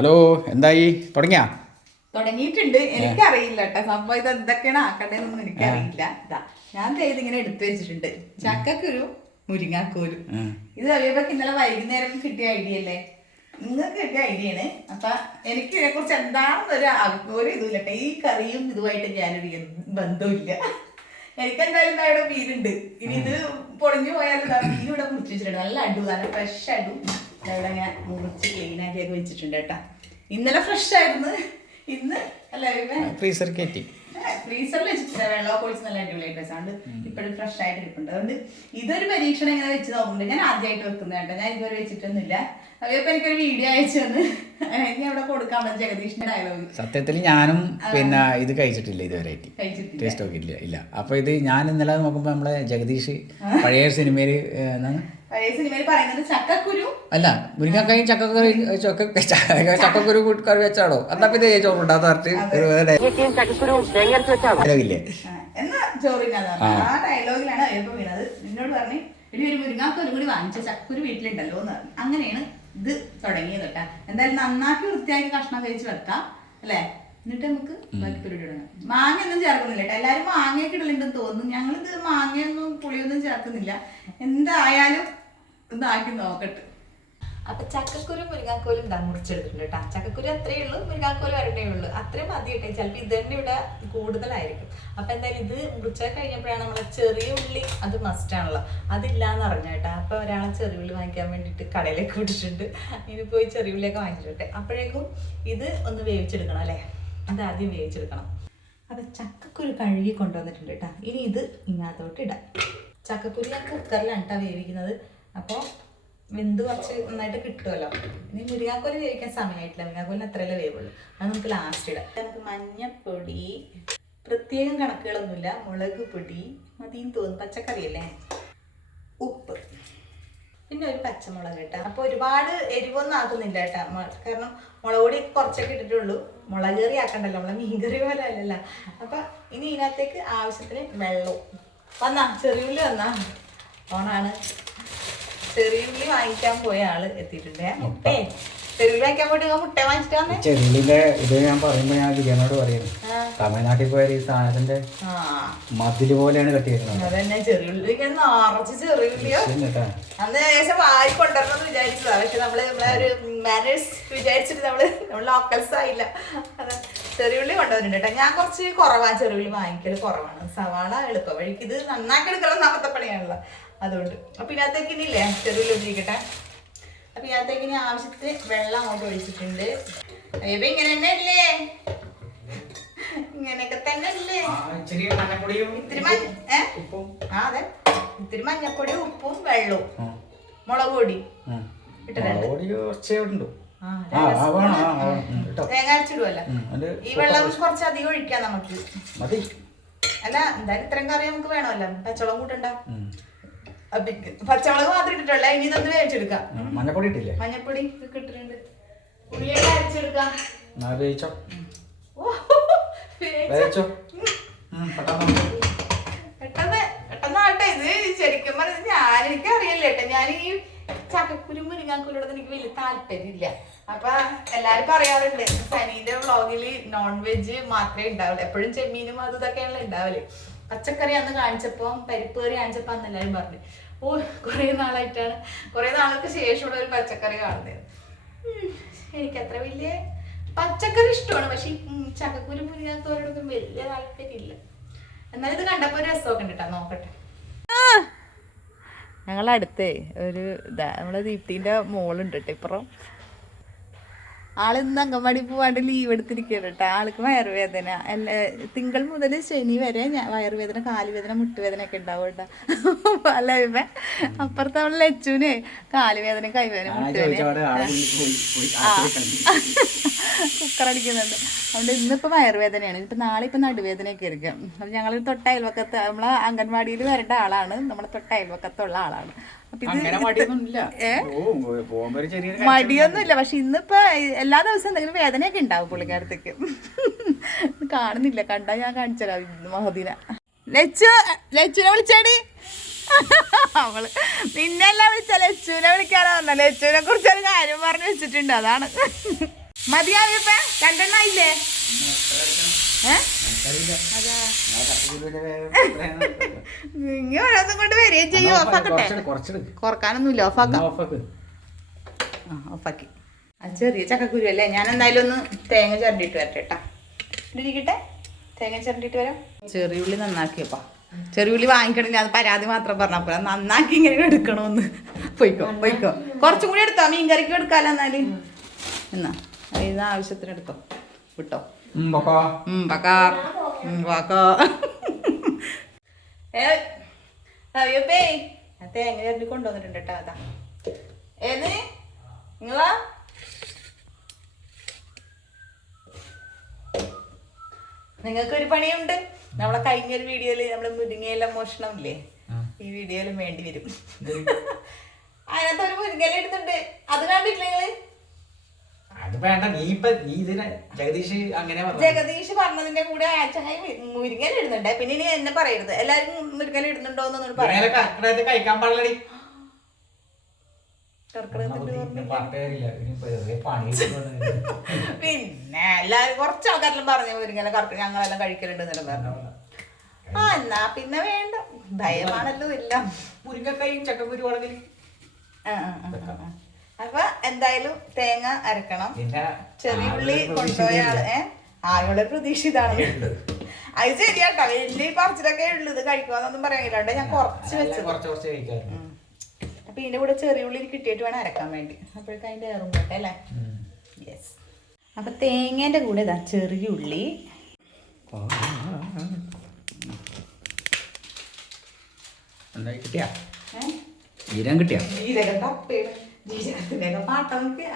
Hello, എന്തായി? തുടങ്ങിയിട്ടുണ്ട്. എനിക്കറിയില്ല കേട്ടോ സംഭവം ഇത് എന്തൊക്കെയാണ് ആക്കണ്ടേന്നൊന്നും എനിക്കറിയില്ല. ഞാൻ ഇതിങ്ങനെ എടുത്തു വെച്ചിട്ടുണ്ട്. ചക്കക്കുരു, മുരിങ്ങാക്കോലും. ഇത് അറിയുമ്പോ ഇന്നലെ വൈകുന്നേരം കിട്ടിയ ഐഡിയ അല്ലേ? നിങ്ങൾക്ക് കിട്ടിയ ഐഡിയ ആണ്. അപ്പൊ എനിക്ക് ഇതിനെ കുറിച്ച് എന്താണെന്നൊരു ഇതുമില്ല കേട്ടോ. ഈ കറിയും ഇതുമായിട്ട് ഞാനൊരു ബന്ധമില്ല. എനിക്കെന്തായാലും ഇവിടെ മീനുണ്ട്. ഇനി ഇത് പൊളിഞ്ഞു പോയാലും മീൻ ഇവിടെ മുറിച്ച് വെച്ചിട്ടുണ്ട്. നല്ല അടു, നല്ല ഫ്രഷ് അടു ഇവിടെ ഞാൻ മുറിച്ച് ക്ലീൻ ആക്കിയൊക്കെ വെച്ചിട്ടുണ്ട് കേട്ടോ. ഇന്നലെ ഫ്രഷ് ആയിരുന്നു. ഇന്ന് ഫ്രീസറിൽ കയറ്റി ഫ്രീസറിൽ വെച്ചിട്ടില്ല. വെള്ളമൊക്കെ ഒഴിച്ച് നല്ല അടിപൊളിയായിട്ട് വെച്ചാണ്ട് ഇപ്പോഴും ഫ്രഷ് ആയിട്ട് ഇരിപ്പുണ്ട്. അതുകൊണ്ട് ഇതൊരു പരീക്ഷണം ഇങ്ങനെ വെച്ച് നോക്കുന്നുണ്ട്. ഞാൻ ആദ്യമായിട്ട് വെക്കുന്നത് കേട്ടോ. ഞാൻ ഇതുവരെ വെച്ചിട്ടൊന്നുമില്ല. അപ്പൊ എനിക്കൊരു വീഡിയോ അയച്ചു തന്ന് ഇനി അവിടെ കൊടുക്കാൻ പറ്റും. ജഗദീഷിന്റെ ഡയലോഗ് സത്യത്തിൽ ഞാനും പിന്നെ ഇത് കഴിച്ചിട്ടില്ല ഇതുവരെ. ടേസ്റ്റ് നോക്കിയില്ല. ഇല്ല. അപ്പൊ ഇത് ഞാൻ ഇന്നലെ നോക്കുമ്പോ നമ്മളെ ജഗദീഷ് പഴയ സിനിമയില് പറയുന്നത് ചക്കക്കുരു അല്ല മുരിങ്ങക്കായും ചക്കക്കറി ചക്കക്കുരു കറി വെച്ചാണോ? എന്നാ പിന്നെ ചോറുണ്ടാകില്ലേ എന്നാ ചോറിനാണ് ആ ഡയലോഗിലാണ് അയ്യപ്പ വീണത്. എന്നോട് പറഞ്ഞു ഇനി ഒരു മുരിങ്ങാക്കോലും കൂടി വാങ്ങിച്ച ചക്കക്കുരു വീട്ടിലുണ്ടല്ലോ എന്ന് പറഞ്ഞു. അങ്ങനെയാണ് ഇത് തുടങ്ങിയത് കേട്ടാ. എന്തായാലും നന്നാക്കി വൃത്തിയാക്കി കഷ്ണം കഴിച്ച് വെക്കാം അല്ലേ? എന്നിട്ട് നമുക്ക് ബാക്കി പരിപാടി തുടങ്ങാം. മാങ്ങ ഒന്നും ചേർക്കുന്നില്ല കേട്ടോ. എല്ലാവരും മാങ്ങയൊക്കെ ഇടലുണ്ടെന്ന് തോന്നുന്നു. ഞങ്ങളിത് മാങ്ങയൊന്നും പുളിയൊന്നും ചേർക്കുന്നില്ല. എന്തായാലും ഇതാക്കി നോക്കട്ടെ. അപ്പൊ ചക്കക്കുരു മുരിങ്ങാക്കോലും ഇതാ മുറിച്ചെടുത്തിട്ടുണ്ട് കേട്ടോ. ചക്കക്കുരു അത്രയേ ഉള്ളൂ, മുരിങ്ങാക്കോലും വരണ്ടേ ഉള്ളൂ. അത്രയും മതി കേട്ടെ. ചിലപ്പോൾ ഇത് തന്നെ ഇവിടെ കൂടുതലായിരിക്കും. അപ്പൊ എന്തായാലും ഇത് മുറിച്ചാൽ കഴിഞ്ഞപ്പോഴാണ് നമ്മളെ ചെറിയ ഉള്ളി, അത് മസ്റ്റ് ആണല്ലോ, അതില്ലാന്ന് അറിഞ്ഞു കേട്ടോ. അപ്പൊ ഒരാളെ ചെറിയ ഉള്ളി വാങ്ങിക്കാൻ വേണ്ടിയിട്ട് കടയിലേക്ക് വിട്ടിട്ടുണ്ട്. ഇനി പോയി ചെറിയ ഉള്ളിയൊക്കെ വാങ്ങിച്ചിട്ടെ. അപ്പോഴേക്കും ഇത് ഒന്ന് വേവിച്ചെടുക്കണം അല്ലേ? അത് ആദ്യം വേവിച്ചെടുക്കണം. അപ്പൊ ചക്കക്കുരു കഴുകി കൊണ്ടുവന്നിട്ടുണ്ട് കേട്ടോ. ഇനി ഇത് ഇങ്ങാത്തോട്ട് ഇടാം. ചക്കക്കുരു ഞാൻ കുക്കറിലാണ് കേട്ടോ വേവിക്കുന്നത്. അപ്പോൾ വെന്ത് കുറച്ച് നന്നായിട്ട് കിട്ടുമല്ലോ. ഇനി മുരിങ്ങാക്കോല് വേവിക്കാൻ സമയമായിട്ടില്ല. മുരിങ്ങാക്കോലിന് അത്രയല്ലേ വേവുള്ളൂ. അത് നമുക്ക് ലാസ്റ്റ് ഇടാം. നമുക്ക് മഞ്ഞപ്പൊടി, പ്രത്യേകം കണക്കുകളൊന്നുമില്ല, മുളക് പൊടി മതിയെന്ന് തോന്നുന്നു, പച്ചക്കറിയല്ലേ. ഉപ്പ്, പിന്നെ ഒരു പച്ചമുളക് കേട്ടോ. അപ്പോൾ ഒരുപാട് എരിവൊന്നും ആക്കുന്നില്ല കേട്ടോ. കാരണം മുളക് പൊടി കുറച്ചൊക്കെ ഇട്ടിട്ടുള്ളൂ. മുളക് കറി ആക്കണ്ടല്ലോ, നമ്മളെ മീൻകറി പോലെ അല്ലല്ലോ. അപ്പം ഇനി ഇതിനകത്തേക്ക് ആവശ്യത്തിന് വെള്ളവും. വന്നാ ചെറിയുള്ളി വന്നാ ഓണാണ്. ചെറിയുള്ളി വാങ്ങിക്കാൻ പോയ ആള് എത്തിയിട്ടുണ്ട്. മുട്ടേ ചെറിയുള്ളി വാങ്ങിക്കാൻ പോയിട്ട് മുട്ട വാങ്ങിച്ചിട്ട് വന്നേ. ചെറിയുള്ളിന്റെ ഇത് ഞാൻ പറയുമ്പോ ഞാൻ വിജയനോട് പറയുന്നു, തമിഴ്നാട്ടിൽ പോയ ഈ സാധനത്തിന്റെ മതില് പോലെയാണ് കെട്ടിയിരുന്നത്. അതന്നെ ചെറിയുള്ളി നിറച്ച് ചെറിയുള്ളിയോ. അന്ന് ഏകദേശം വായി കൊണ്ടുവരണമെന്ന് വിചാരിച്ചതാ. പക്ഷെ നമ്മള് ഒരു മാനേഴ്സ് വിചാരിച്ചിട്ട് നമ്മള് ലോക്കൽസ് ആയില്ല. അതെ ചെറിയുള്ളി കൊണ്ടുവരുന്നുണ്ട് കേട്ടോ. ഞാൻ കുറച്ച് കുറവാണ് ചെറിയുള്ളി വാങ്ങിക്കല് കുറവാണ്. സവാള എളുപ്പം വഴിക്ക് ഇത് നന്നാക്കി എടുക്കണം നാമത്തെ പണിയാണല്ലോ. അതുകൊണ്ട് അപ്പൊ ഇതിനകത്തേക്ക് ഇനിയില്ലേ ചെറിയുള്ളി ഉപയോഗിക്കട്ടെ. അപ്പൊ ഇതിനകത്തേക്ക് ഇനി ആവശ്യത്തിന് വെള്ളം അങ്ങോട്ട് ഒഴിച്ചിട്ടുണ്ട്. അയ്യപ്പ ഇങ്ങനെ തന്നെ അല്ലേ? ഇങ്ങനെയൊക്കെ തന്നെ അല്ലേ? ഇത്തിരി അതെ ഇത്തിരി മഞ്ഞപ്പൊടി, ഉപ്പും വെള്ളവും, മുളക് പൊടി ഇട്ടിട്ടുണ്ട്. തേങ്ങ അരച്ചിടുവല്ലോ. ഈ വെള്ളം കുറച്ച് അധികം ഒഴിക്കാം നമുക്ക്. അല്ല എന്തായാലും ഇത്രയും കറി നമുക്ക് വേണമല്ലോ. പച്ചവെള്ളം കൂട്ടണ്ട. പച്ചമുളക് മാത്രം ഇട്ടിട്ടുള്ള. ഇനി ഇതൊന്ന് വേവിച്ചെടുക്കാം. മഞ്ഞപ്പൊടി ഇട്ടില്ലേ? മഞ്ഞപ്പൊടി ഒക്കെ ഇട്ടിട്ടുണ്ട്. ഉള്ളിയൊക്കെ അരച്ചെടുക്കാം. പെട്ടെന്നാട്ടെ. ഇത് ശരിക്കും പറഞ്ഞത് എനിക്ക് അറിയില്ല കേട്ടോ. ഞാൻ ഈ ചക്കക്കുരു മുരിങ്ങാക്കോലോടൊന്നും എനിക്ക് വലിയ താല്പര്യമില്ല. അപ്പൊ എല്ലാരും പറയാറുണ്ട് സനീന്റെ വ്ളോഗില് നോൺ വെജ് മാത്രമേ ഉണ്ടാവുള്ളൂ, എപ്പോഴും ചെമ്മീനും അത് ഇതൊക്കെയാണല്ലോ ഉണ്ടാവല്. പച്ചക്കറി അന്ന് കാണിച്ചപ്പോ, പരിപ്പ് കറി കാണിച്ചപ്പോ അന്ന് എല്ലാരും പറഞ്ഞു കുറെ നാളുകൾക്ക് ശേഷമുള്ള ഒരു പച്ചക്കറി കാണുന്നത്. എനിക്കത്ര വലിയ പച്ചക്കറി ഇഷ്ടമാണ്. പക്ഷെ ചക്കക്കുരു മുരിങ്ങാക്കോലോടൊന്നും വലിയ താല്പര്യമില്ല. എന്നാലും ഇത് കണ്ടപ്പോ ഒരു രസമൊക്കെ ഉണ്ട് കേട്ടോ. നോക്കട്ടെ. ഞങ്ങളടുത്തേ ഒരു നമ്മളെ ദീപ്തിന്റെ മോളുണ്ട് കേട്ടോ. ഇപ്പുറം ആള് ഇന്ന് അങ്കൻവാടി പോവാണ്ട് ലീവ് എടുത്തിരിക്കുകയാണ് കേട്ടോ. ആൾക്ക് വയറുവേദന തിങ്കൾ മുതൽ ശനി വരെ വയറുവേദന, കാലുവേദന, മുട്ടുവേദന ഒക്കെ ഉണ്ടാവും കേട്ടോ. അല്ല ഇവ അപ്പുറത്തെ അവളെ ലച്ചുവിന് കാലുവേദന, കൈവേദന, മുട്ടുവേദന കുക്കറടിക്കുന്നുണ്ട്. അതുകൊണ്ട് ഇന്നിപ്പോ വയറുവേദനയാണ്. ഇപ്പൊ നാളെ ഇപ്പൊ നടുവേദനയൊക്കെ ആയിരിക്കും. അപ്പൊ ഞങ്ങൾ തൊട്ട അയൽവക്കത്ത് നമ്മളെ അംഗൻവാടിയിൽ വരേണ്ട ആളാണ്. നമ്മുടെ തൊട്ട അയൽവക്കത്തുള്ള ആളാണ്. മടിയൊന്നുമില്ല. പക്ഷെ ഇന്നിപ്പോ എല്ലാ ദിവസവും എന്തെങ്കിലും വേദനയൊക്കെ ഉണ്ടാവും പുള്ളിക്കാരത്തേക്ക്. കാണുന്നില്ല, കണ്ടാ ഞാൻ കാണിച്ചുതരാം. മഹദീന ലച്ചുനെ വിളിച്ചേടി. അവള് നിന്നെല്ലാം വിളിച്ച ലച്ചുവിനെ വിളിക്കാനാ വന്ന. ലച്ചുവിനെ കുറിച്ചൊരു കാര്യം പറഞ്ഞു വെച്ചിട്ടുണ്ട്. അതാണ് മതിയാവിയപ്പ 2 എണ്ണായില്ലേ? ഇനി ഓരോന്നും കൊണ്ട് വരികയും ചെയ്യും. ഓഫാക്കട്ടെ, കുറക്കാനൊന്നുമില്ല. ഓഫാക്കി. അത് ചെറിയ ചക്കക്കുരു അല്ലേ. ഞാൻ എന്തായാലും ഒന്ന് തേങ്ങ ചിരണ്ടിട്ട് വരട്ടെ കേട്ടാ. ഇരിക്കട്ടെ, തേങ്ങ ചിരണ്ടിട്ട് വരാം. ചെറിയുള്ളി നന്നാക്കിയപ്പാ. ചെറിയുള്ളി വാങ്ങിക്കണില്ല, അത് പരാതി മാത്രം പറഞ്ഞപ്പോ നന്നാക്കി ഇങ്ങനെ എടുക്കണോന്ന്. പൊയ്ക്കോ കുറച്ചും കൂടി എടുത്തോ, മീൻകറിക്കും എടുക്കാലോ. എന്നാല് എന്നാ ഇത് ആവശ്യത്തിന് എടുത്തോ, വിട്ടോ. തേങ്ങ ചിരണ്ടി കൊണ്ടുവന്നിട്ടുണ്ട് കേട്ടോ. അതാ ഏത് നിങ്ങളാ നിങ്ങൾക്കൊരു പണിയുണ്ട്. നമ്മളെ കഴിഞ്ഞൊരു വീഡിയോയില് നമ്മള് മുരിങ്ങയില മോഷണം ഇല്ലേ, ഈ വീഡിയോയിലും വേണ്ടി വരും. അതിനകത്ത് ഒരു മുരിങ്ങയില എടുത്തിട്ടുണ്ട്, അത് കണ്ടിട്ടില്ല നിങ്ങള്? ജഗദീഷ് പറഞ്ഞതിന്റെ കൂടെ മുരിങ്ങയില ഇടുന്നുണ്ട്. പിന്നെ ഇനി എന്നെ പറയരുത്, എല്ലാരും മുരിങ്ങയില ഇടുന്നുണ്ടോ എന്നൊന്നും പറയാം. കഴിക്കാൻ പാടില്ലടി. പിന്നെ എല്ലാരും കുറച്ചാൾക്കാരെല്ലാം പറഞ്ഞു മുരിങ്ങയില കറക്റ്റ് ഞങ്ങളെല്ലാം കഴിക്കലുണ്ടെന്നെല്ലാം പറഞ്ഞു. എന്നാ പിന്നെ വേണ്ട, ഭയമാണല്ലോ എല്ലാം. മുരിങ്ങക്കായും ചക്കക്കുരു വളവിൽ. അപ്പൊ എന്തായാലും തേങ്ങ അരക്കണം. ചെറിയ ഉള്ളി കൊണ്ടുപോയ ആളുടെ പ്രതീക്ഷ ഇതാണ്. അത് ശരിയാട്ടോ, വലിയ പറിച്ചിലൊക്കെ ഉള്ളു. ഇത് കഴിക്കുവാന്നൊന്നും പറയാനില്ല, ഞാൻ കുറച്ച് വെച്ചത്. അപ്പൊ ഇതിന്റെ കൂടെ ചെറിയ ഉള്ളി കിട്ടിയിട്ട് വേണം അരക്കാൻ വേണ്ടി. അപ്പോഴേക്കും അതിന്റെ ഏറും കേട്ടെ അല്ലേ. യെസ്. അപ്പൊ തേങ്ങേന്റെ കൂടെ ഇതാ ചെറിയ ഉള്ളി, ജീരകം തപ്പേണ്. ജീരകത്തിന്റെയൊക്കെ പാട്ട നമുക്ക്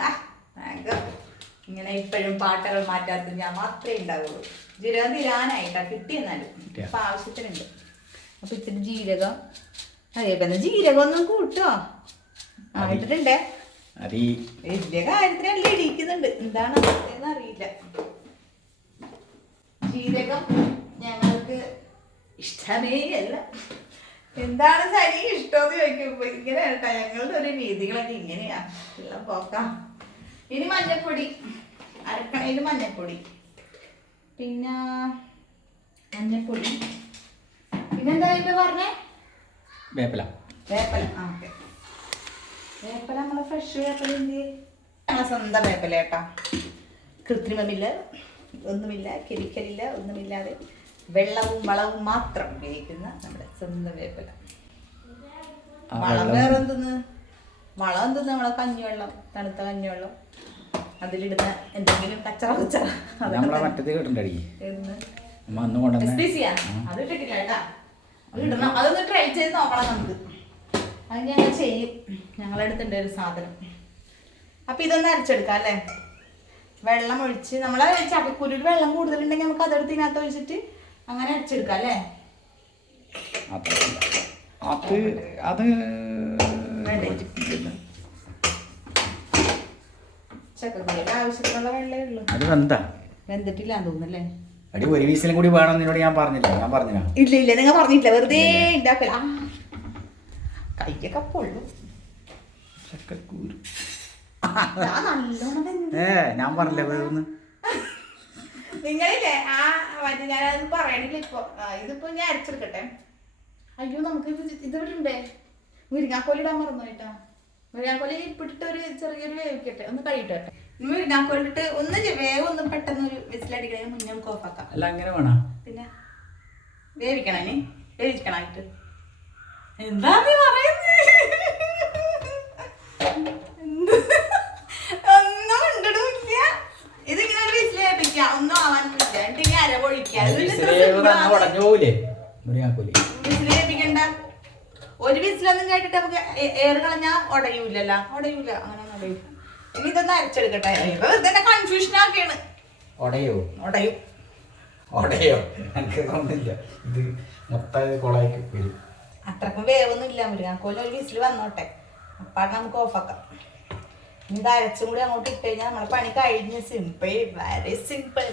ഇങ്ങനെ ഇപ്പോഴും പാട്ടുകൾ മാറ്റാത്ത ഞാൻ മാത്രമേ ഉണ്ടാവുള്ളൂ. ജീരകം തീരാനായിട്ടാ കിട്ടിയെന്നാലും ഇപ്പൊ ആവശ്യത്തിനുണ്ട്. അപ്പൊ ഇത്തിരി ജീരകം, അതേപോലെ ജീരകം ഒന്നും കൂട്ടോ. ഇട്ടിട്ടുണ്ടേ, വലിയ കാര്യത്തിനല്ല ഇടിക്കുന്നുണ്ട്. എന്താണ് അവസ്ഥയെന്ന് അറിയില്ല. ജീരകം ഞങ്ങൾക്ക് ഇഷ്ടമേ അല്ല. എന്താണ് ശരി ഇഷ്ടമെന്ന് ചോദിക്കുമ്പോ ഇങ്ങനെ കേട്ടാ ഞങ്ങളുടെ ഒരു രീതികളൊക്കെ ഇങ്ങനെയാ. എല്ലാം പോക്കാം. ഇനി മഞ്ഞപ്പൊടി അരക്കണേല് മഞ്ഞപ്പൊടി, പിന്നെ മഞ്ഞപ്പൊടി, പിന്നെന്താ ഇപ്പൊ പറഞ്ഞേ? വേപ്പില. ഓക്കെ. വേപ്പില നമ്മളെ ഫ്രഷ് വേപ്പില, ഞങ്ങളെ സ്വന്തം വേപ്പില കേട്ടാ. കൃത്രിമമില്ല, ഒന്നുമില്ല, കെമിക്കലില്ല, ഒന്നുമില്ലാതെ വെള്ളവും വളവും മാത്രം ഉപയോഗിക്കുന്ന നമ്മുടെ സ്വന്തം വേപ്പില. വളം വേറെ എന്തെന്ന്? വളം എന്തെന്ന്? നമ്മളെ കഞ്ഞിവെള്ളം, തണുത്ത കഞ്ഞിവെള്ളം, അതിലിടുന്ന എന്തെങ്കിലും കച്ചറ അത് ഇട്ടിട്ടില്ല കേട്ടാ. അത് ഇടണം, അതൊന്ന് ട്രൈ ചെയ്ത് നോക്കണം നമുക്ക്. അത് ഞങ്ങൾ ചെയ്യും. ഞങ്ങളെടുത്തിട്ടുണ്ട് ഒരു സാധനം. അപ്പൊ ഇതൊന്ന് അരച്ചെടുക്കാം അല്ലേ. വെള്ളം ഒഴിച്ച്, നമ്മളെ ചക്കക്കുരുവിൽ വെള്ളം കൂടുതലുണ്ടെങ്കിൽ നമുക്ക് അതെടുത്ത് ഇതിനകത്ത് ഒഴിച്ചിട്ട് അങ്ങനെ അരച്ചെടുക്കാം അല്ലേ. ചക്കക്കുരുവിൽ ആവശ്യത്തിനുള്ള വെള്ളമേ ഉള്ളൂ. വെന്തിട്ടില്ലാന്ന് തോന്നുന്നല്ലേ. ഒരു വീസിലും കൂടി വേണം നിന്നോട് ഞാൻ പറഞ്ഞില്ല. ഇല്ല നിങ്ങൾ പറഞ്ഞിട്ടില്ല, വെറുതെ ഉണ്ടാക്കല. കൈക്കൊക്കെ പൊള്ളു ചക്കക്കൂര്. ഞാൻ പറഞ്ഞില്ലേ വേറൊന്ന്. നിങ്ങളില്ലേ ഞാനത് പറയണില്ല ഇപ്പൊ. ഇതിപ്പോ ഞാൻ അരച്ചെടുക്കട്ടെ. അയ്യോ നമുക്ക് ഇത് ഇടണ്ടേ? മുരിങ്ങാക്കോലി ഇടാൻ മറന്നു കേട്ടാ. മുരിങ്ങാക്കോലി ഇപ്പിട്ടിട്ട് ഒരു ചെറിയൊരു വേവിക്കട്ടെ, ഒന്ന് കഴിയട്ടെ. മുരിങ്ങാക്കോലിട്ട് ഒന്ന് വേവൊന്നും പെട്ടെന്ന് ഒരു വിസിലടിക്കണേ മുന്നേ നമുക്ക് ഓഫാക്കാം. അല്ല അങ്ങനെ വേണം. പിന്നെ വേവിക്കണം, ഇനി വേവിക്കണായിട്ട്. എന്താ നീ പറയുന്നത്? ഒന്നും ഉണ്ടിടില്ല. ഇതിങ്ങനെ ഒരു വിസിൽ വേപ്പിക്കാം, ഒന്നും ആവാനില്ല. എന്നിട്ട് അരവൊഴിക്കാം. വിസിൽ വേപ്പിക്കണ്ട. ഒരു വിസിലൊന്നും കേട്ടിട്ട് നമുക്ക് ഏറ് കളഞ്ഞാ ഉടയൂലല്ലോ. ഉടയൂല, അങ്ങനെ ഉടയൂല. ഇനി ഇതൊന്ന് അരച്ചെടുക്കട്ടെ. ഇതന്നെ കൺഫ്യൂഷൻ ആക്കിയാണ്. ഉടയോ? ഉടയും. എനിക്ക് തോന്നുന്നില്ല ഇത് മൊത്തം കൊളാക്കി വരും. അത്രക്കും വേവൊന്നും ഇല്ല. മുരിങ്ങാക്കോല് ഒരു വിസിൽ വന്നോട്ടെ, അപ്പാട് നമുക്ക് ഓഫാക്കാം. ഇത് അരച്ചും കൂടി അങ്ങോട്ട് ഇട്ട് കഴിഞ്ഞാൽ നമ്മളെ പണി കഴിഞ്ഞ്. Simple, very simple.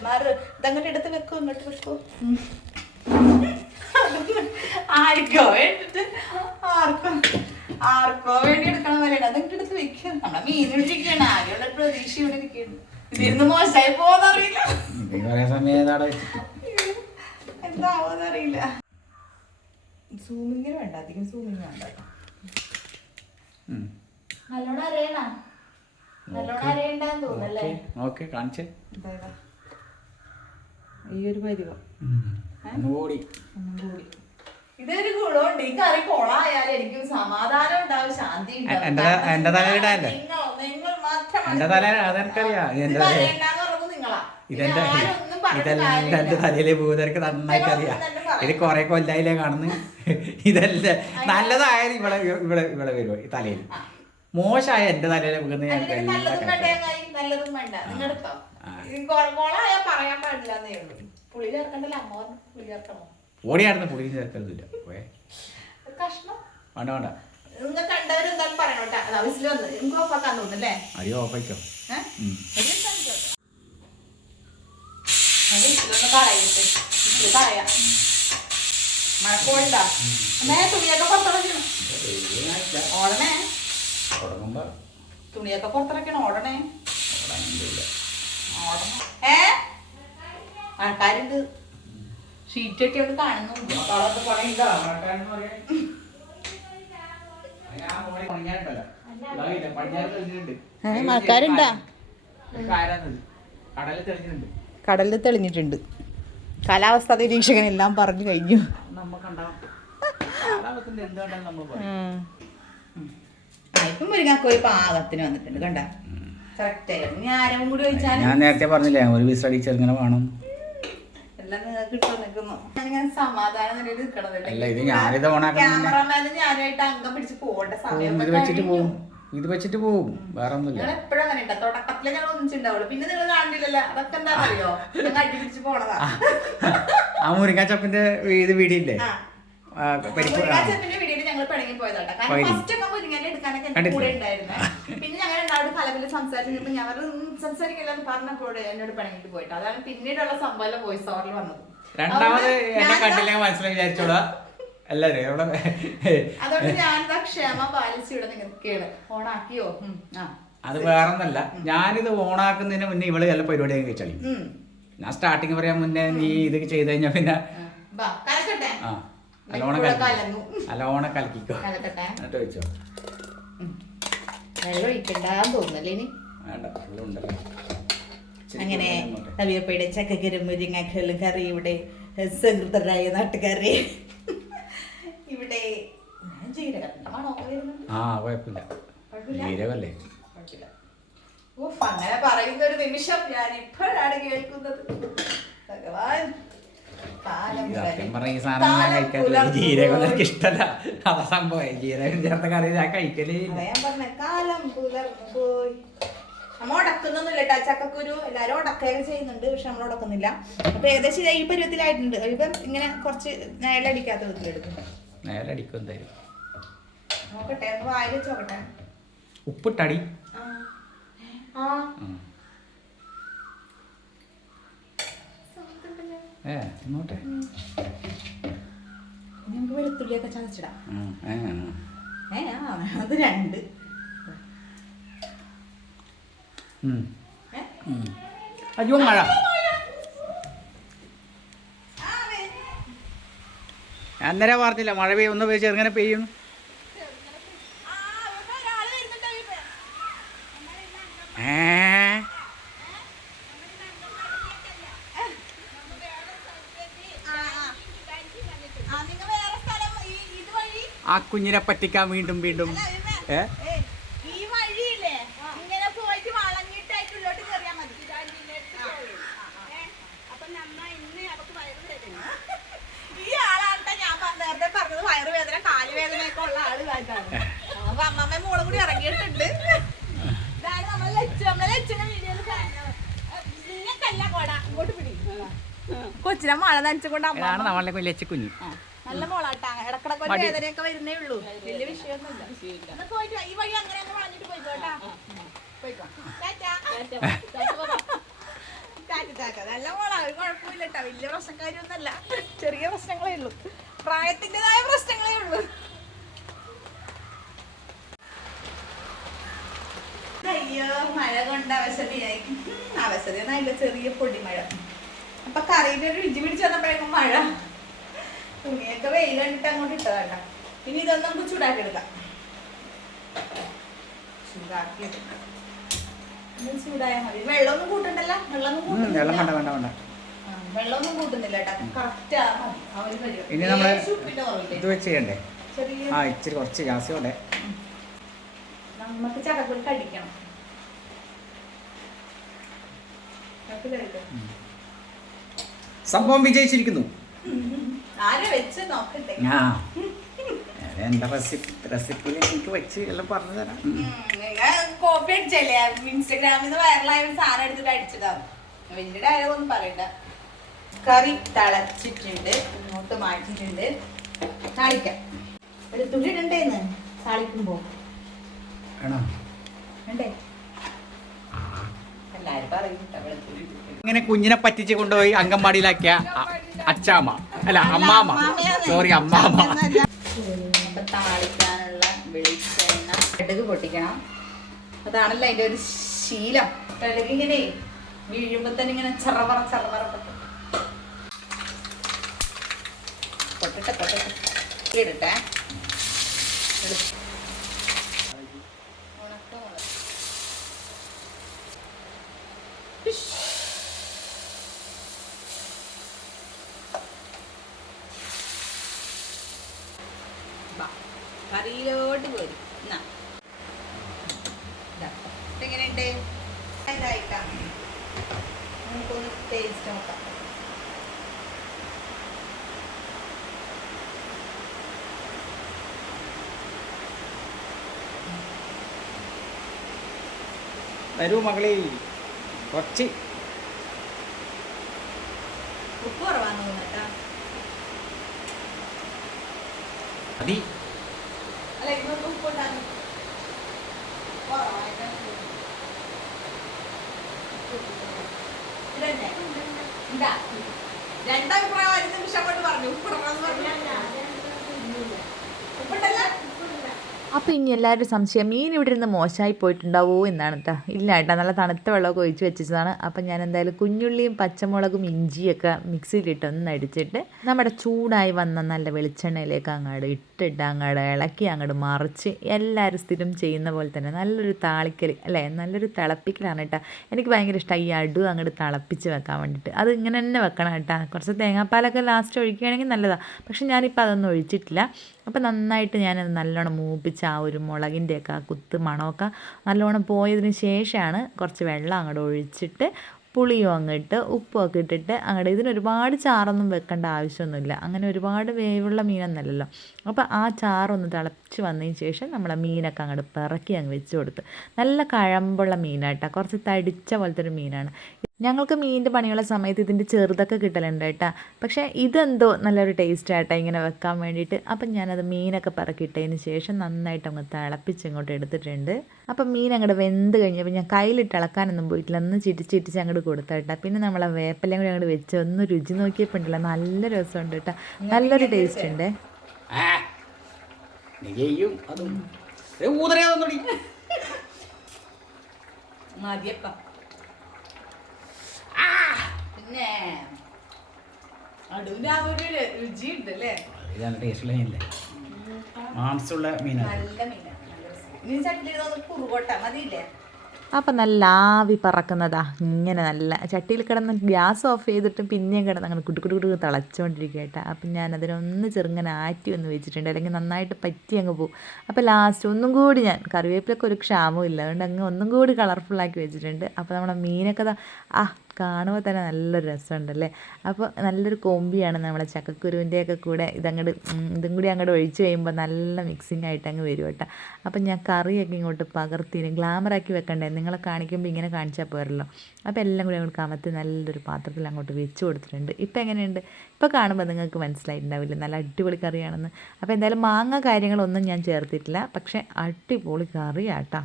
ഇതങ്ങോട്ട് എടുത്ത് വെക്കൂ, ഇങ്ങോട്ട് വെക്കൂ. ആർക്കോ വേണ്ടി എടുക്കണ പോലെയാണ്. അതിങ്ങോട്ട് എടുത്ത് വെക്കും. നമ്മളെ മീൻ ഇട്ടിരിക്കുകയാണ്, ആരെയുള്ള പ്രതീക്ഷ ഇവിടെ ഇരിക്കുകയാണ്. ഇതിരുന്ന് മോശമായി പോന്നറിയില്ല, പറയാൻ സമയം ഏതാടെ വെച്ചിട്ട് എന്താവോന്നറിയില്ല. സൂമിങ്ങിന് വേണ്ട, അധികം സൂമിങ് വേണ്ട. നല്ലോണം അറിയണ, നല്ലോണം അറിയണ്ടെന്ന് തോന്നല്ലേ. ഓക്കെ കാണിച്ചേ. ഈ ഒരു പരിവം ഒന്നുകൂടി. ഇതൊരു ഗുണമുണ്ട്, ഈ കറി കൊളായാലും എനിക്ക് സമാധാനം ഉണ്ടാവും, ശാന്തി ഉണ്ടാവും. എന്റെ തലയിലിടാല്ലേ, നിങ്ങൾ മാത്രം എന്റെ തല അതെനിക്കറിയാം. ഇതെന്റെ ഇതെല്ലാം എന്റെ തലയിലെ ഭൂതർക്ക് നന്നായിട്ട് അറിയാം. ഇത് കൊറേ കൊല്ലായില്ലേ കാണുന്നു. ഇതെല്ലാം നല്ലതായാലും ഇവിടെ ഇവിടെ ഇവിടെ വരുമോ ഈ തലയിൽ, മോശമായ എന്റെ തലയിലെ വീകുന്ന നല്ലതും വേണ്ട. നിങ്ങെടുത്തോ, കൊളായ പറയാൻ പാടില്ലെന്നേ ഉള്ളൂ. പുളി ചേർക്കണ്ടല്ലോ, അമ്മ പുളി ചേർക്കണോ? ഓടിയാടുന്ന പുളി ചേർക്കരുതില്ല. കഷ്ണം വേണ്ട വേണ്ട, നിങ്ങൾ കണ്ടവരെന്തായാലും പറയണോട്ടെ. അത് ആവശ്യമില്ല വന്ന് എനിക്ക് ഓഫാക്കാൻ തോന്നുന്നല്ലേ. അരി ഓഫായിക്കോ. മഴക്കോണ്ടാ തുണിയൊക്കെ പുറത്തിറക്കണം, ഓടണേ. തുണിയൊക്കെ പുറത്തിറക്കണം, ഓടണേ. ആൾക്കാരുണ്ട്, ഷീറ്റ് കെട്ടിയോണ്ട് കാണുന്നു. ആൾക്കാരുണ്ടാ? കടലിൽ തെളിഞ്ഞിട്ടുണ്ട്. കാലാവസ്ഥ നിരീക്ഷകൻ എല്ലാം പറഞ്ഞു കഴിഞ്ഞു. ഇപ്പം മുരിങ്ങാക്കോയി പാകത്തിന് വന്നിട്ടുണ്ട്, കണ്ട കറക്റ്റ് ആയിരുന്നു. ഇനി ആരും കൂടി ചോദിച്ചാലും ഞാൻ നേരത്തെ പറഞ്ഞില്ലേ ഒരു വിസടി ചെറുങ്ങനെ വേണം. എല്ലാം നിങ്ങൾക്ക് ഇട്ടോ നിൽക്കുന്നു. ഞാനിങ്ങനെ സമാധാനം നിലയിൽ അല്ല ഇത് ഞാനിത് ക്യാമറമാനും ഞാനായിട്ട് അംഗം പിടിച്ച് പോകേണ്ട സമയം ഇത് വെച്ചിട്ട് പോവും, വേറെ ഒന്നുമില്ല. ഞങ്ങൾ എപ്പോഴും അങ്ങനെ ഇട്ടോ, തുടക്കത്തില് ഞങ്ങൾ ഒന്നിച്ചുണ്ടാവുള്ളൂ, പിന്നെ നിങ്ങൾ കാണില്ലല്ലോ. അതൊക്കെ എന്താ അറിയോ, ഞങ്ങൾ അടി പിടിച്ച് പോണതാ. ആ മുരിങ്ങാച്ചപ്പിന്റെ ഇത് വീടില്ലേ, മുരിങ്ങാച്ചപ്പിന്റെ വീടിന് ഞങ്ങൾ പിണങ്ങി പോയതാട്ടോ. കാരണം ഫസ്റ്റ് ഒക്കെ മുരിങ്ങാന്റെ എടുക്കാനൊക്കെ കൂടെ ഉണ്ടായിരുന്നേ. പിന്നെ ഞങ്ങൾ രണ്ടാമത് കലവില് സംസാരിച്ചപ്പോ ഞാൻ സംസാരിക്കില്ലെന്ന് പറഞ്ഞപ്പോഴേ എന്നോട് പിണങ്ങിട്ട് പോയിട്ട്, അതാണ് പിന്നീടുള്ള സംഭവം വോയിസ് ഓവറിൽ വന്നത്. രണ്ടാമത് എന്നെ കണ്ടില്ലെങ്കിൽ മനസ്സിലായി വിചാരിച്ചോളാ എല്ലാരും അവിടെ. അതുകൊണ്ട് ഞാൻ ക്ഷമ പാലിച്ച് ഇവിടെ നിൽക്കുകയാണ്. ഓണാക്കിയോ? അത് വേറൊന്നല്ല, ഞാനിത് ഓണാക്കുന്നതിന് മുന്നേ ഇവള് എല്ലാ പരിപാടിയും കഴിച്ചാളി. ഞാൻ സ്റ്റാർട്ടിങ് പറയാൻ മുന്നേ നീ ഇത് ചെയ്ത് കഴിഞ്ഞാ പിന്നെ നല്ലോണം കലക്കിക്കോ എന്നിട്ട് വെച്ചോ. വെള്ളം ഒഴിക്കണ്ടെന്ന് തോന്നുന്നല്ലേ ഇനി. വേണ്ട, വെള്ളം ഉണ്ടല്ലോ. അങ്ങനെ കവിയപ്പയുടെ ചക്കക്കരും മുരിങ്ങാക്കലും കറി, ഇവിടെ സംതൃപ്തരായ നാട്ടുകാരെ. ഇവിടെ കുഴപ്പമില്ല, ജീരകല്ലേ. അങ്ങനെ പറയുന്ന ഒരു നിമിഷം ഞാൻ ഇപ്പോഴാണ് കേൾക്കുന്നത്. ഭഗവാൻ, ഈ സാധനം ഞാൻ കഴിക്കാറില്ല. ജീരകം എനിക്ക് ഇഷ്ടമല്ല. അതാ സംഭവം, ജീരകം ചേർത്ത കറി ഞാൻ കഴിക്കലേ ഇല്ല. ഞാൻ പറഞ്ഞ കാലം പുലർന്നു പോയി. നമ്മൾ ഉടക്കുന്നൊന്നുമില്ല കേട്ടോ, ചക്കക്കുരു എല്ലാരും ഉടക്കുകയൊക്കെ ചെയ്യുന്നുണ്ട്, പക്ഷെ നമ്മൾ ഉടക്കുന്നില്ല. അപ്പൊ ഏകദേശം ഈ പരുവത്തിലായിട്ടുണ്ട്. ഇപ്പം ഇങ്ങനെ കുറച്ച് നേലടിക്കാത്ത വിധത്തിലെടുക്കും. നേലടിക്കും എന്തായാലും. നോക്കട്ടെ, വായിൽ വെച്ച് നോക്കട്ടെ. ഉപ്പിട്ടടി. നോട്ടെ, ഞങ്ങൾക്ക് വെളുത്തുള്ളിയൊക്കെ ചതച്ചിടാം. അത് രണ്ട്. അയ്യോ മഴ. അന്നേരം പറഞ്ഞില്ല മഴ പെയ്യുന്ന ചെറുങ്ങനെ പെയ്യുന്നു. ആ കുഞ്ഞിനെ പറ്റിക്കാൻ വീണ്ടും വീണ്ടും വയറുവേദന കാലുവേദന ഒക്കെ ഉള്ള ആളുകളായിട്ടാണ്. അപ്പൊ അമ്മമ്മ മോളും കൂടി ഇറങ്ങിയിട്ടുണ്ട്. ഇതാണ് നമ്മളെ ലച്ചുനെ വീഡിയോയിൽ കൊച്ചിനെ മഴ നനച്ചുകൊണ്ട് കുഞ്ഞു നല്ല മോളാട്ടാ. ഇടക്കിടക്ക് ഒരു വേദനയൊക്കെ വരുന്നേ ഉള്ളൂ, വലിയ വിഷയമൊന്നുമില്ല. പോയിട്ട് ഈ വഴി അങ്ങനെ അങ്ങ് വളഞ്ഞിട്ട് പോയിക്കോട്ടാ. പോയിക്കോ, നല്ല മോളാ, ഒരു കുഴപ്പമില്ല കേട്ടോ. വലിയ പ്രശ്നക്കാരിയൊന്നുമല്ല, ചെറിയ പ്രശ്നങ്ങളേ ഉള്ളൂ, പ്രായത്തിൻ്റെതായ പ്രശ്നങ്ങളേ ഉള്ളൂ. അയ്യോ, മഴ കൊണ്ട് അവശതയായി. അവസ്ഥ അതിന്റെ ചെറിയ പൊടിമഴ. അപ്പൊ കറിയുടെ ഒരു രുചി പിടിച്ച് വന്നപ്പോഴേക്കും മഴ. തുണിയൊക്കെ വെയിൽ കണ്ടിട്ട് അങ്ങോട്ട് ഇട്ടതാണ്ട. ഇനി ഇതൊന്നും നമുക്ക് ചൂടാക്കി എടുക്കാം. ചൂടായാൽ മതി. വെള്ളമൊന്നും കൂട്ടണ്ടല്ല. വെള്ളമൊന്നും കൂട്ടുന്നില്ല കേട്ടോ. കറക്റ്റ് ഇനി നമ്മള് ഇത് വെച്ച് ചെയ്യണ്ടേ? ഇച്ചിരി കുറച്ച് ഗ്യാസ് കൊണ്ട് നമുക്ക് ചടക്കുകൾ കടിക്കണം. സംഭവം വിജയിച്ചിരിക്കുന്നു. ആരെ വെച്ച് നോക്കട്ടെ. എന്റെ റെസിപ്പിയിൽ എനിക്ക് വെച്ച് എല്ലാം പറഞ്ഞു തരാം. കോപ്പി അടിച്ചല്ലേ ഇൻസ്റ്റാഗ്രാമിൽ നിന്ന് വൈറലായ ഒരു സാധനം എടുത്തിട്ട് അടിച്ചതാണ്. വലിയ ഡയലോഗൊന്നും പറയണ്ട. കറി തിളച്ചിട്ടുണ്ട്, ഇങ്ങോട്ട് മാറ്റിയിട്ടുണ്ട്. താളിക്കാം. വെളുത്തുള്ളി ഇടണ്ടേന്ന് താളിക്കുമ്പോ വേണ്ടേ? എല്ലാരും പറയും വെളുത്തുള്ളി. ഇങ്ങനെ കുഞ്ഞിനെ പറ്റിച്ച് കൊണ്ടുപോയി അംഗൻവാടിയിലാക്കിയ അച്ചാമ്മ അല്ല അമ്മാമ്മ, സോറി അമ്മാമ്മ. അപ്പൊ താളിക്കാനുള്ള വെളിച്ചെണ്ണ, കടുക് പൊട്ടിക്കണം. അതാണല്ലോ അതിന്റെ ഒരു ശീലം. കടുക് ഇങ്ങനെ വീഴുമ്പോ തന്നെ ഇങ്ങനെ ചെറവറ പൊട്ടട്ടെ ഇടട്ടെ. കറിയിലോട്ട് പോരും. എങ്ങനെയുണ്ട്? ഇതായിട്ടാ നമുക്കൊന്ന് ടേസ്റ്റ് നോക്കാം. തരൂ മകളെ കുറച്ച്. ഉപ്പ് കുറവാന്ന് തോന്നട്ടാ. മതി. അല്ല ഇന്നൊക്കെ ഉപ്പ് ഉണ്ടാകും. രണ്ടഭിപ്രായം ഒരു നിമിഷം കൊണ്ട് പറഞ്ഞു. ഉപ്പിടണമെന്ന് പറഞ്ഞു. ഉപ്പിട്ടല്ല. അപ്പോൾ ഇനി എല്ലാവരും സംശയം മീൻ ഇവിടെ ഇരുന്ന് മോശമായി പോയിട്ടുണ്ടാവോ എന്നാണ് കേട്ടോ. ഇല്ല കേട്ടോ, നല്ല തണുത്ത വെള്ളമൊക്കെ ഒഴിച്ച് വെച്ചതാണ്. അപ്പം ഞാൻ എന്തായാലും കുഞ്ഞുള്ളിയും പച്ചമുളകും ഇഞ്ചിയൊക്കെ മിക്സിയിലിട്ട് ഒന്ന് അടിച്ചിട്ട് നമ്മുടെ ചൂടായി വന്ന നല്ല വെളിച്ചെണ്ണയിലേക്ക് അങ്ങോട്ട് ഇട്ടിട്ട് അങ്ങോട്ട് ഇളക്കി അങ്ങോട്ട് മറിച്ച് എല്ലാവരും സ്ഥിരം ചെയ്യുന്ന പോലെ തന്നെ നല്ലൊരു താളിക്കൽ അല്ലേ, നല്ലൊരു തിളപ്പിക്കലാണ് കേട്ടോ. എനിക്ക് ഭയങ്കര ഇഷ്ടമായി ഈ അടു അങ്ങോട്ട് തിളപ്പിച്ച് വെക്കാൻ വേണ്ടിയിട്ട്. അത് ഇങ്ങനെ തന്നെ വെക്കണം കേട്ടോ. കുറച്ച് തേങ്ങാപ്പാലൊക്കെ ലാസ്റ്റ് ഒഴിക്കുകയാണെങ്കിൽ നല്ലതാണ്. പക്ഷെ ഞാനിപ്പോൾ അതൊന്നും ഒഴിച്ചിട്ടില്ല. അപ്പോൾ നന്നായിട്ട് ഞാനത് നല്ലോണം മൂപ്പിച്ച് ആ ഒരു മുളകിൻ്റെയൊക്കെ ആ കുത്ത് മണമൊക്കെ നല്ലോണം പോയതിന് ശേഷമാണ് കുറച്ച് വെള്ളം അങ്ങോട്ട് ഒഴിച്ചിട്ട് പുളിയും അങ്ങിട്ട് ഉപ്പും ഒക്കെ ഇട്ടിട്ട് അങ്ങോട്ട്. ഇതിനൊരുപാട് ചാറൊന്നും വെക്കേണ്ട ആവശ്യമൊന്നുമില്ല. അങ്ങനെ ഒരുപാട് വേവുള്ള മീനൊന്നല്ലല്ലോ. അപ്പോൾ ആ ചാറൊന്ന് തിളച്ച് വന്നതിന് ശേഷം നമ്മളെ മീനൊക്കെ അങ്ങോട്ട് പിറക്കി അങ്ങ് വെച്ച് കൊടുത്ത്. നല്ല കഴമ്പുള്ള മീനാട്ടോ, കുറച്ച് തടിച്ച പോലത്തെ ഒരു മീനാണ്. ഞങ്ങൾക്ക് മീനിൻ്റെ പണിയുള്ള സമയത്ത് ഇതിൻ്റെ ചെറുതൊക്കെ കിട്ടലുണ്ട് കേട്ടോ. പക്ഷേ ഇതെന്തോ നല്ലൊരു ടേസ്റ്റ് ആയിട്ടോ ഇങ്ങനെ വെക്കാൻ വേണ്ടിയിട്ട്. അപ്പം ഞാനത് മീനൊക്കെ പറക്കിയിട്ടതിന് ശേഷം നന്നായിട്ട് അങ്ങ് തിളപ്പിച്ച് ഇങ്ങോട്ട് എടുത്തിട്ടുണ്ട്. അപ്പം മീൻ അങ്ങോട്ട് വെന്ത് കഴിഞ്ഞപ്പോൾ ഞാൻ കയ്യിലിട്ട് ഇളക്കാനൊന്നും പോയിട്ടില്ല. ഒന്ന് ചിറ്റിച്ചിട്ടിച്ച് അങ്ങോട്ട് കൊടുത്തേട്ടാ. പിന്നെ നമ്മളെ വേപ്പലയും കൂടി അങ്ങോട്ട് വെച്ച് ഒന്ന് രുചി നോക്കിയപ്പോൾ ഉണ്ടല്ലോ നല്ല രസമുണ്ട് കേട്ടോ, നല്ലൊരു ടേസ്റ്റ് ഉണ്ട്. പിന്നെ അടുവിന്റെ ആ ഒരു രുചി ഉണ്ടല്ലേ. മാംസമുള്ള മീനാണ്. നല്ല മീനാണ്. നീ ചട്ടിയിൽ കുറുകോട്ട മതിയില്ലേ? അപ്പം നല്ല ആവി പറക്കുന്നതാ ഇങ്ങനെ നല്ല ചട്ടിയിൽ കിടന്ന് ഗ്യാസ് ഓഫ് ചെയ്തിട്ട് പിന്നെയും കിടന്ന് അങ്ങനെ കുട്ടി തിളച്ചുകൊണ്ടിരിക്കുക കേട്ടോ. അപ്പം ഞാനതിനൊന്ന് ചെറുങ്ങനെ ആറ്റി ഒന്ന് വെച്ചിട്ടുണ്ട്, അല്ലെങ്കിൽ നന്നായിട്ട് പറ്റി അങ്ങ് പോകും. അപ്പോൾ ലാസ്റ്റ് ഒന്നും കൂടി ഞാൻ കറിവേപ്പിലൊക്കെ ഒരു ക്ഷാമവും ഇല്ല, അതുകൊണ്ട് അങ്ങ് ഒന്നും കൂടി കളർഫുള്ളാക്കി വെച്ചിട്ടുണ്ട്. അപ്പോൾ നമ്മുടെ മീനൊക്കെ കാണുമ്പോൾ തന്നെ നല്ലൊരു രസമുണ്ടല്ലേ. അപ്പോൾ നല്ലൊരു കോമ്പിയാണ് നമ്മളെ ചക്കക്കുരുവിൻ്റെയൊക്കെ കൂടെ ഇതും കൂടി അങ്ങോട്ട് ഒഴിച്ച് കഴിയുമ്പോൾ നല്ല മിക്സിങ് ആയിട്ട് അങ്ങ് വരും കേട്ടോ. അപ്പം ഞാൻ കറിയൊക്കെ ഇങ്ങോട്ട് പകർത്തിന് ഗ്ലാമറാക്കി വെക്കണ്ടേ, നിങ്ങളെ കാണിക്കുമ്പോൾ ഇങ്ങനെ കാണിച്ചാൽ പോരല്ലോ. അപ്പോൾ എല്ലാം കൂടി അങ്ങോട്ട് കമത്തി നല്ലൊരു പാത്രത്തിൽ അങ്ങോട്ട് വെച്ച് കൊടുത്തിട്ടുണ്ട്. ഇപ്പോൾ എങ്ങനെയുണ്ട്? ഇപ്പോൾ കാണുമ്പോൾ നിങ്ങൾക്ക് മനസ്സിലായിട്ടുണ്ടാവില്ല നല്ല അടിപൊളി കറിയാണെന്ന്. അപ്പോൾ എന്തായാലും മാങ്ങ കാര്യങ്ങളൊന്നും ഞാൻ ചേർത്തിട്ടില്ല, പക്ഷേ അടിപൊളി കറിയാട്ടോ.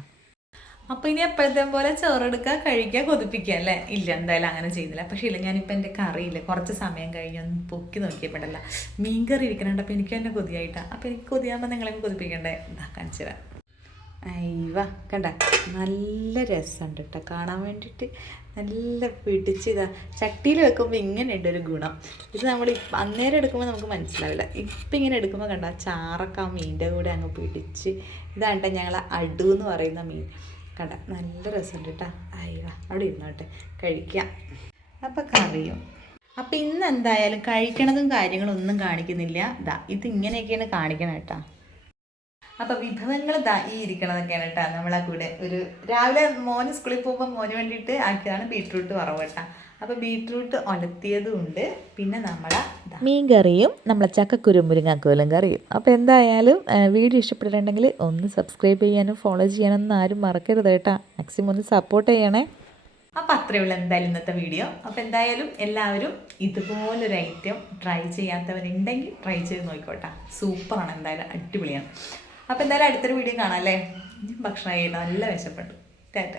അപ്പോൾ ഇനി എപ്പോഴത്തെ പോലെ ചോറെടുക്കുക, കഴിക്കുക, കൊതിപ്പിക്കുക അല്ലേ? ഇല്ല, എന്തായാലും അങ്ങനെ ചെയ്തില്ല. പക്ഷേ ഇല്ല, ഞാനിപ്പോൾ എൻ്റെ കറിയില്ല കുറച്ച് സമയം കഴിഞ്ഞ് ഒന്ന് പൊക്കി നോക്കിയപ്പോഴല്ല മീൻ കറി ഇരിക്കുന്നുണ്ട്. അപ്പോൾ എനിക്ക് തന്നെ കൊതിയായിട്ടാണ്. അപ്പോൾ എനിക്ക് കൊതിയാകുമ്പോൾ നിങ്ങളെ കൊതിപ്പിക്കണ്ടേ? കാണിച്ചു തരാം. അയ്യവ കണ്ട നല്ല രസമുണ്ട് കേട്ടോ കാണാൻ വേണ്ടിയിട്ട്. നല്ല പിടിച്ച് ഇതാ ചട്ടിയിൽ വെക്കുമ്പോൾ ഇങ്ങനെയുണ്ട് ഒരു ഗുണം. ഇത് നമ്മൾ അന്നേരം എടുക്കുമ്പോൾ നമുക്ക് മനസ്സിലാവില്ല. ഇപ്പം ഇങ്ങനെ എടുക്കുമ്പോൾ കണ്ട ചാറൊക്കെ ആ മീനിൻ്റെ കൂടെ അങ്ങ് പിടിച്ച്. ഇതാണ് കേട്ടോ ഞങ്ങൾ അടു എന്ന് പറയുന്ന മീൻ. കണ്ട നല്ല രസമുണ്ട് കേട്ടോ. അയ്യവ അവിടെ ഇരുന്നോട്ടെ കഴിക്കാം. അപ്പം കറിയും. അപ്പം ഇന്ന് എന്തായാലും കഴിക്കണതും കാര്യങ്ങളൊന്നും കാണിക്കുന്നില്ല. ഇതാ ഇതിങ്ങനെയൊക്കെയാണ് കാണിക്കണം കേട്ടോ. അപ്പോൾ വിഭവങ്ങൾ ഈ ഇരിക്കണതൊക്കെയാണ് കേട്ടോ നമ്മളെ കൂടെ. ഒരു രാവിലെ മോന് സ്കൂളിൽ പോകുമ്പോൾ മോന് വേണ്ടിയിട്ട് ആക്കിയതാണ് ബീട്രൂട്ട് വറവ് കേട്ടോ. അപ്പോൾ ബീട്രൂട്ട് ഉലത്തിയതും ഉണ്ട്, പിന്നെ നമ്മളെ മീൻ കറിയും നമ്മളെ ചക്കക്കുരു മുരിങ്ങാക്കോലും കറിയും. അപ്പോൾ എന്തായാലും വീഡിയോ ഇഷ്ടപ്പെട്ടിട്ടുണ്ടെങ്കിൽ ഒന്ന് സബ്സ്ക്രൈബ് ചെയ്യാനും ഫോളോ ചെയ്യാനൊന്നും ആരും മറക്കരുത് കേട്ടോ. മാക്സിമം ഒന്ന് സപ്പോർട്ട് ചെയ്യണേ. അപ്പോൾ അത്രയേ ഉള്ളൂ എന്തായാലും ഇന്നത്തെ വീഡിയോ. അപ്പോൾ എന്തായാലും എല്ലാവരും ഇതുപോലൊരു ഐറ്റം ട്രൈ ചെയ്യാത്തവരുണ്ടെങ്കിൽ ട്രൈ ചെയ്ത് നോക്കിക്കോട്ടെ. സൂപ്പറാണ്, എന്തായാലും അടിപൊളിയാണ്. അപ്പോൾ എന്തായാലും അടുത്തൊരു വീഡിയോ കാണാം അല്ലേ. ഭക്ഷണം കഴിയണം, നല്ല വിശപ്പുണ്ട്. ടാറ്റ.